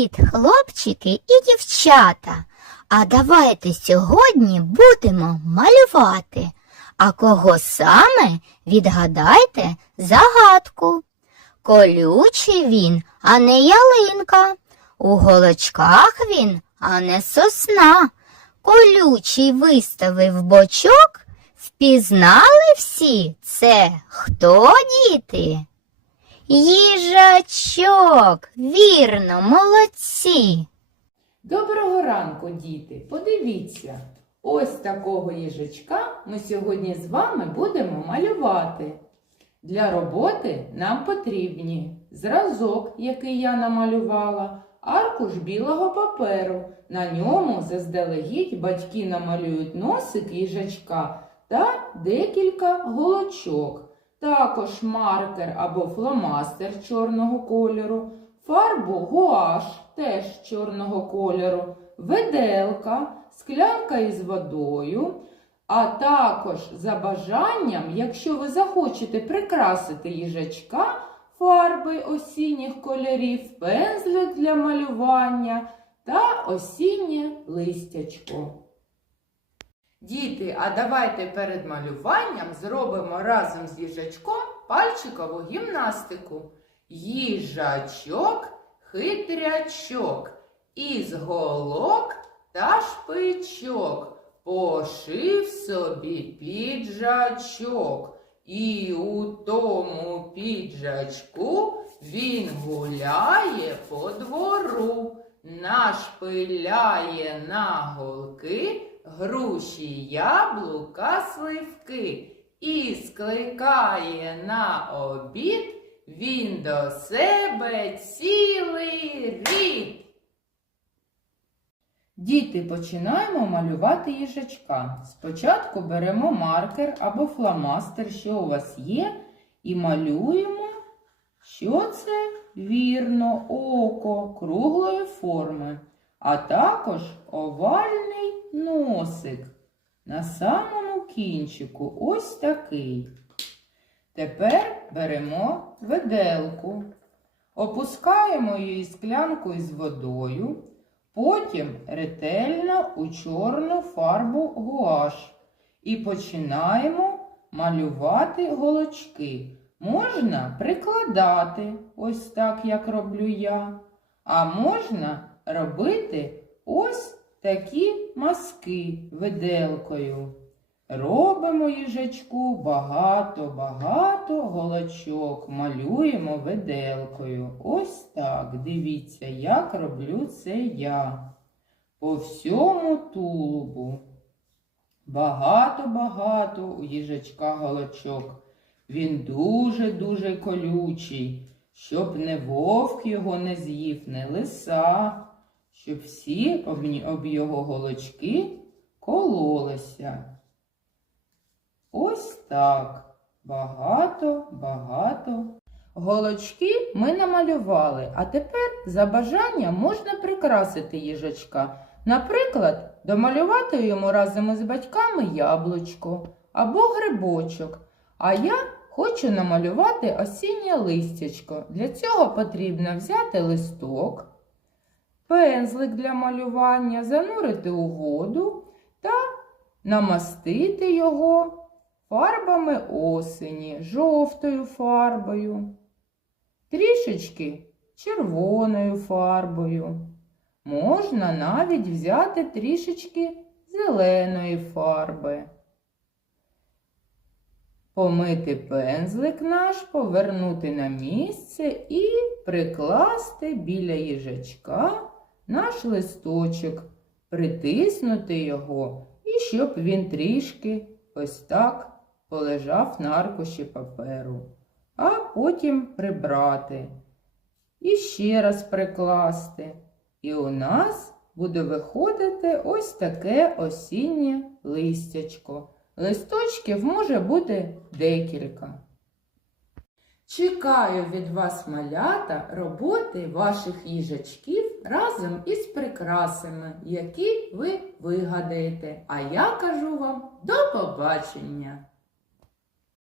Привіт, хлопчики і дівчата! А давайте сьогодні будемо малювати. А кого саме відгадайте загадку. Колючий він, а не ялинка. У голочках він, а не сосна. Колючий виставив бочок. Впізнали всі це хто діти? Їжачок, вірно, молодці. Доброго ранку, діти! Подивіться, ось такого їжачка ми сьогодні з вами будемо малювати. Для роботи нам потрібні зразок, який я намалювала, аркуш білого паперу. На ньому заздалегідь батьки намалюють носик їжачка та декілька голочок. Також маркер або фломастер чорного кольору, фарбу гуаш теж чорного кольору, виделка, склянка із водою, а також за бажанням, якщо ви захочете прикрасити їжачка фарби осінніх кольорів, пензлик для малювання та осіннє листячко. Діти, а давайте перед малюванням зробимо разом з їжачком пальчикову гімнастику. Їжачок, хитрячок, із голок та шпичок пошив собі піджачок. І у тому піджачку він гуляє по двору, нашпиляє на голки груші, яблука, сливки і скликає на обід він до себе цілий рід. Діти, починаємо малювати їжачка. Спочатку беремо маркер або фломастер, що у вас є, і малюємо, що це вірно око круглої форми, а також овальний носик на самому кінчику ось такий. Тепер беремо виделку, опускаємо її склянку із водою, потім ретельно у чорну фарбу гуаш і починаємо малювати голочки. Можна прикладати, ось так, як роблю я, а можна робити ось такі мазки виделкою. Робимо їжачку багато-багато голочок, малюємо виделкою. Ось так. Дивіться, як роблю це я. По всьому тулубу. Багато-багато у їжачка голочок. Він дуже-дуже колючий, щоб не вовк його не з'їв, не лиса, щоб всі об, його голочки кололися. Ось так. Багато, багато. Голочки ми намалювали, а тепер за бажанням можна прикрасити їжачка. Наприклад, домалювати йому разом із батьками яблучко або грибочок. А я хочу намалювати осіннє листячко. Для цього потрібно взяти листок, пензлик для малювання, занурити у воду та намастити його фарбами осені, жовтою фарбою, трішечки червоною фарбою. Можна навіть взяти трішечки зеленої фарби. Помити пензлик наш, повернути на місце і прикласти біля їжачка наш листочок, притиснути його і щоб він трішки ось так полежав на аркуші паперу, а потім прибрати. І ще раз прикласти. І у нас буде виходити ось таке осіннє листячко. Листочків може бути декілька. Чекаю від вас малята роботи ваших їжачків разом із прикрасами, які ви вигадаєте. А я кажу вам до побачення!